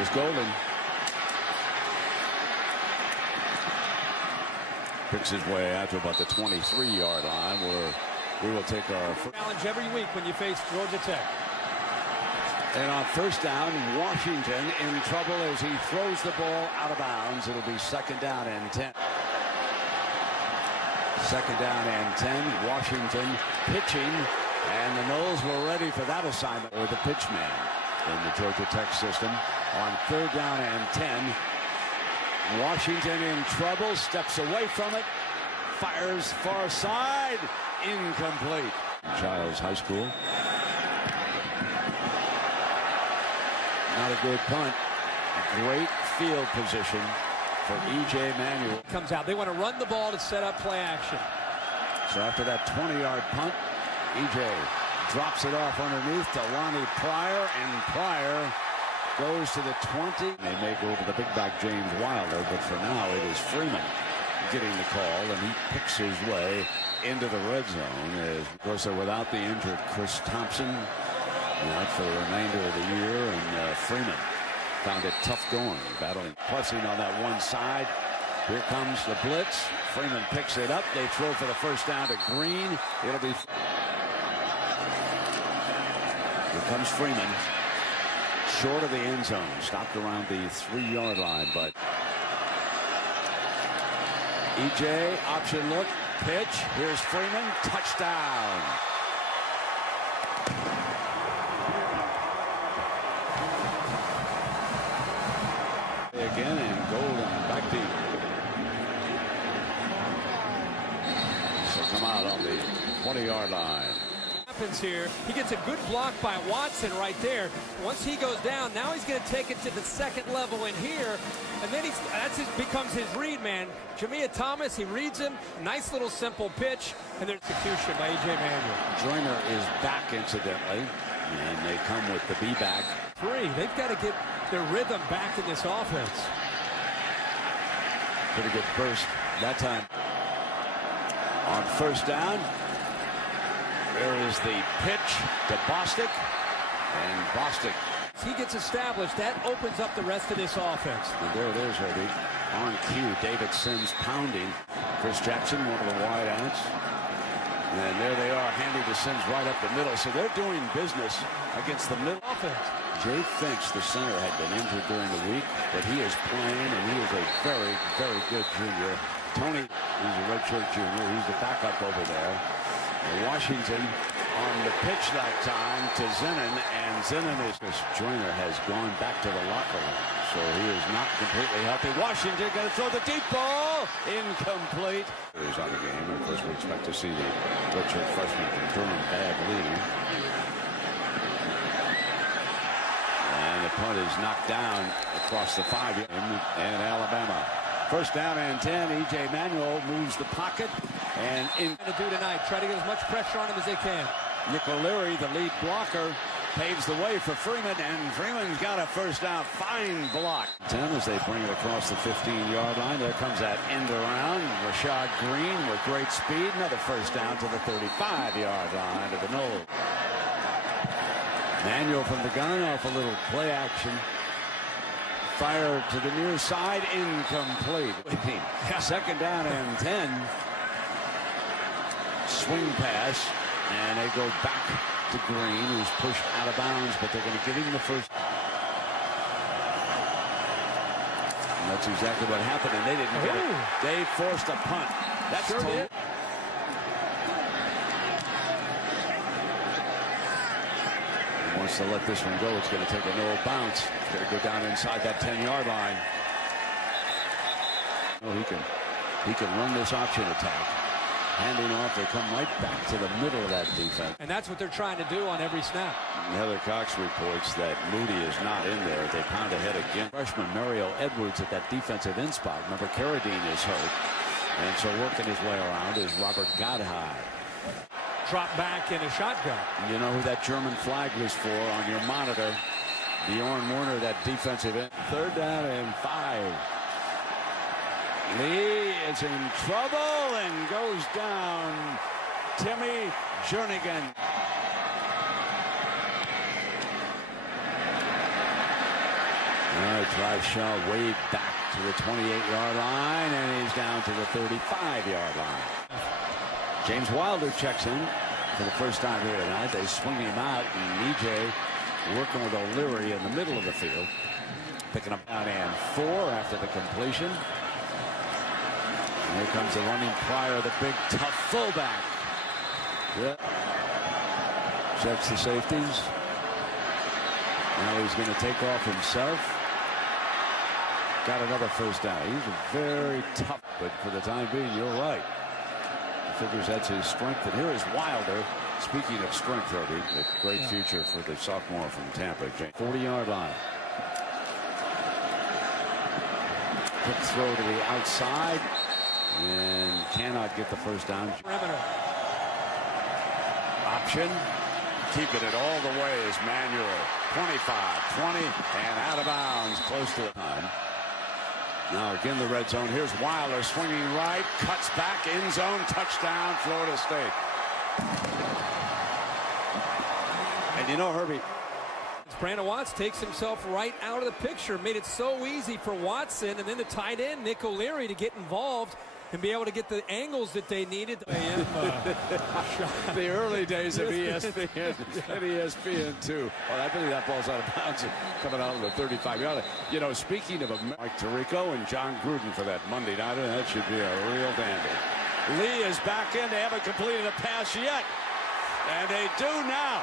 Here's Golden. Picks his way out to about the 23-yard line, where we will take our challenge every week when you face Georgia Tech. And on first down, Washington in trouble as he throws the ball out of bounds. It'll be second down and 10. Second down and 10. Washington pitching, and the Noles were ready for that assignment, or the pitch man in the Georgia Tech system. On third down and 10. Washington in trouble, steps away from it, fires far side, incomplete. Childs High School. Not a good punt. Great field position for E.J. Manuel. Comes out. They want to run the ball to set up play action. So after that 20-yard punt, E.J. drops it off underneath to Lonnie Pryor, and Pryor goes to the 20. They may go to the big back James Wilder, but for now it is Freeman getting the call, and he picks his way into the red zone. As, of course, they're without the injured Chris Thompson out for the remainder of the year, and Freeman found it tough going, battling, pressing on that one side. Here comes the blitz. Freeman picks it up. They throw for the first down to Green. It'll be... Here comes Freeman. Short of the end zone. Stopped around the 3-yard line, but... E.J. option look. Pitch. Here's Freeman. Touchdown. Again, and Golden back deep. So come out on the 20-yard line. Happens here. He gets a good block by Watson right there. Once he goes down, now he's going to take it to the second level in here, and then becomes his read man. Jamea Thomas, he reads him. Nice little simple pitch, and there's execution by E.J. Manuel. Joyner is back, incidentally, and they come with the B-back. They've got to get their rhythm back in this offense. Pretty good burst that time. On first down, there is the pitch to Bostic, and Bostic. He gets established. That opens up the rest of this offense. And there it is, Herbie. On cue, David Sims pounding. Chris Jackson, one of the wideouts. And there they are, handing to Sims right up the middle. So they're doing business against the middle offense. Jay Finch, the center, had been injured during the week, but he is playing, and he is a very, very good junior. Tony, he's a redshirt junior. He's the backup over there. And Washington on the pitch that time to Zennon, and Zennon is... Joyner has gone back to the locker room, so he is not completely healthy. Washington going to throw the deep ball. Incomplete. He's on the game. Of course, we expect to see the redshirt freshman from Durham bad lead. And the punt is knocked down across the 5 in Alabama. First down and 10. E.J. Manuel moves the pocket. And in to do tonight, try to get as much pressure on him as they can. Nick O'Leary, the lead blocker, paves the way for Freeman, and Freeman's got a first down. Fine block. 10 as they bring it across the 15-yard line. There comes that end around. Rashad Green with great speed. Another first down to the 35-yard line of the Noles. Manuel from the gun off a little play action. Fire to the near side, incomplete. Second down and 10. Swing pass, and they go back to Green, who's pushed out of bounds, but they're going to give him the first. And that's exactly what happened, and they didn't get it. They forced a punt. That's sure did. Wants to let this one go. It's going to take a no bounce. It's going to go down inside that 10-yard line. Oh, he can run this option attack. Handing off, they come right back to the middle of that defense. And that's what they're trying to do on every snap. Heather Cox reports that Moody is not in there. They pound ahead again. Freshman Mario Edwards at that defensive end spot. Remember, Carradine is hurt. And so working his way around is Robert Godhigh. Drop back in a shotgun. You know who that German flag was for on your monitor. Bjorn Warner, that defensive end. Third down and 5. Lee is in trouble and goes down. Timmy Jernigan. Drive Shaw way back to the 28-yard line, and he's down to the 35-yard line. James Wilder checks in for the first time here tonight. They swing him out, and EJ working with O'Leary in the middle of the field. Picking up down and 4 after the completion. And here comes the running Pryor, the big tough fullback. Yeah. Checks the safeties. Now he's going to take off himself. Got another first down. He's very tough, but for the time being, you're right. He figures that's his strength. And here is Wilder. Speaking of strength, Herbie, a great future for the sophomore from Tampa. 40-yard line. Quick throw to the outside, and cannot get the first down. Option. Keeping it all the way is Manuel. 25, 20, and out of bounds, close to the time. Now again the red zone. Here's Wilder swinging right, cuts back, end zone, touchdown, Florida State. And you know, Herbie, Brandon Watts takes himself right out of the picture. Made it so easy for Watson and then the tight end, Nick O'Leary, to get involved and be able to get the angles that they needed. The early days of ESPN and ESPN too. Well, I believe that ball's out of bounds coming out of the 35-yard line. You know, speaking of Mike Tirico and John Gruden for that Monday nighter, that should be a real dandy. Lee is back in. They haven't completed a pass yet, and they do now.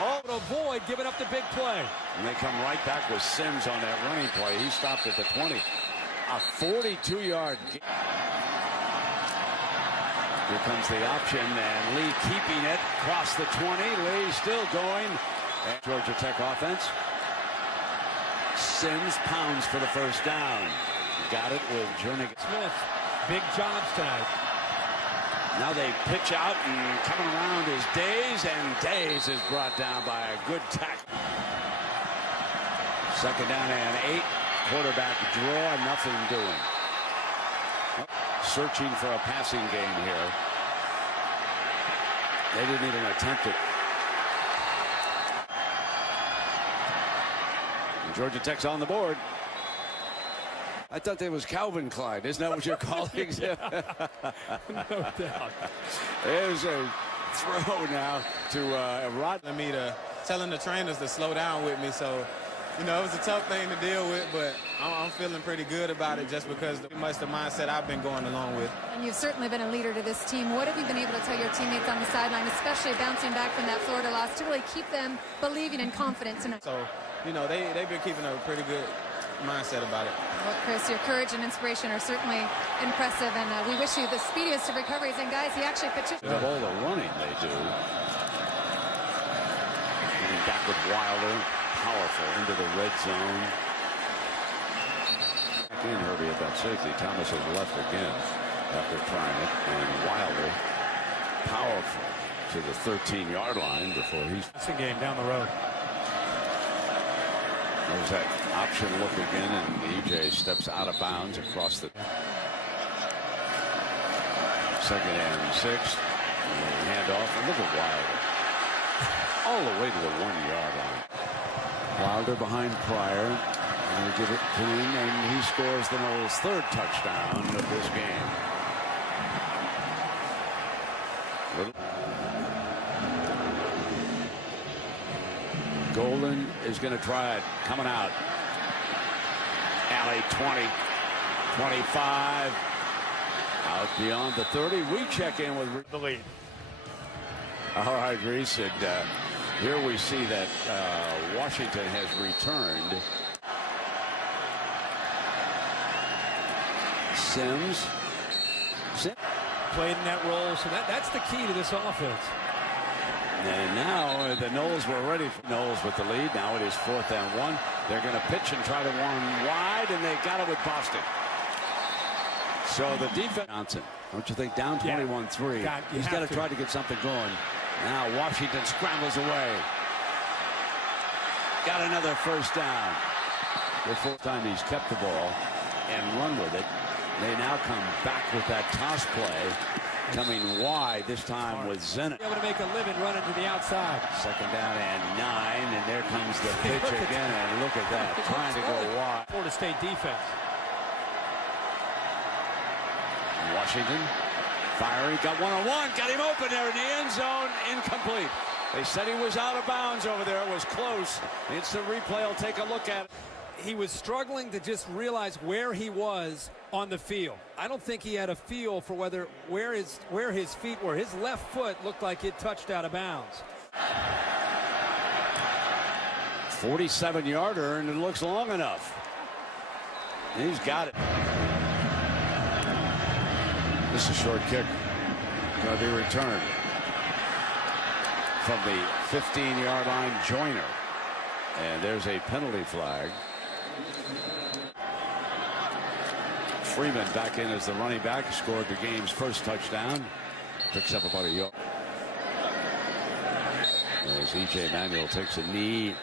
Oh, to avoid giving up the big play. And they come right back with Sims on that running play. He stopped at the 20. A 42-yard gain. Here comes the option, and Lee keeping it across the 20. Lee still going. And Georgia Tech offense. Sims pounds for the first down. Got it with Jernigan. Smith, big jobs tonight. Now they pitch out, and coming around is Days, and Days is brought down by a good tackle. Second down and 8. Quarterback draw, nothing doing. Searching for a passing game here. They didn't even attempt it. And Georgia Tech's on the board. I thought that was Calvin Klein. Isn't that what you're calling? No doubt. There's a throw now to Rod. Me to telling the trainers to slow down with me. So, you know, it was a tough thing to deal with, but I'm feeling pretty good about it just because pretty much the mindset I've been going along with. And you've certainly been a leader to this team. What have you been able to tell your teammates on the sideline, especially bouncing back from that Florida loss, to really keep them believing and confident tonight? So, you know, they've been keeping a pretty good mindset about it. Well, Chris, your courage and inspiration are certainly impressive, and we wish you the speediest of recoveries. And guys, he actually pitched. Of all the running they do. Coming back with Wilder, powerful into the red zone. Back in Herbie at that safety. Thomas has left again after trying it, and Wilder, powerful to the 13-yard line before he's. It's a game down the road. There's that option look again, and EJ steps out of bounds across the. Second and 6. Handoff, and look at Wilder. All the way to the 1-yard line. Wilder behind Pryor. And they give it to him, and he scores the Noles' 3rd touchdown of this game. Golden is going to try it. Coming out. Alley 20, 25. Out beyond the 30. We check in with The lead. All right, Reese. And here we see that Washington has returned. Sims. Played in that role, so that's the key to this offense. And now the Noles were ready for Noles with the lead. Now it is 4th and 1. They're going to pitch and try to run wide, and they got it with Boston. So the defense. Johnson, don't you think? Down 21-3. He's got to try to get something going. Now Washington scrambles away. Got another first down. The 4th time he's kept the ball and run with it. They now come back with that toss play, coming wide, this time with Zenit. Able to make a living running to the outside. Second down and 9, and there comes the pitch again, and look at that, trying to go wide. Florida State defense. Washington firing, got one-on-one, got him open there in the end zone, incomplete. They said he was out of bounds over there. It was close. Instant replay will take a look at it. He was struggling to just realize where he was on the field. I don't think he had a feel for where his feet were. His left foot looked like it touched out of bounds. 47-yarder, and it looks long enough. He's got it. This is a short kick. Going to be returned from the 15-yard line. Joyner. And there's a penalty flag. Freeman back in as the running back, scored the game's first touchdown. Picks up about a yard. As E.J. Manuel takes a knee.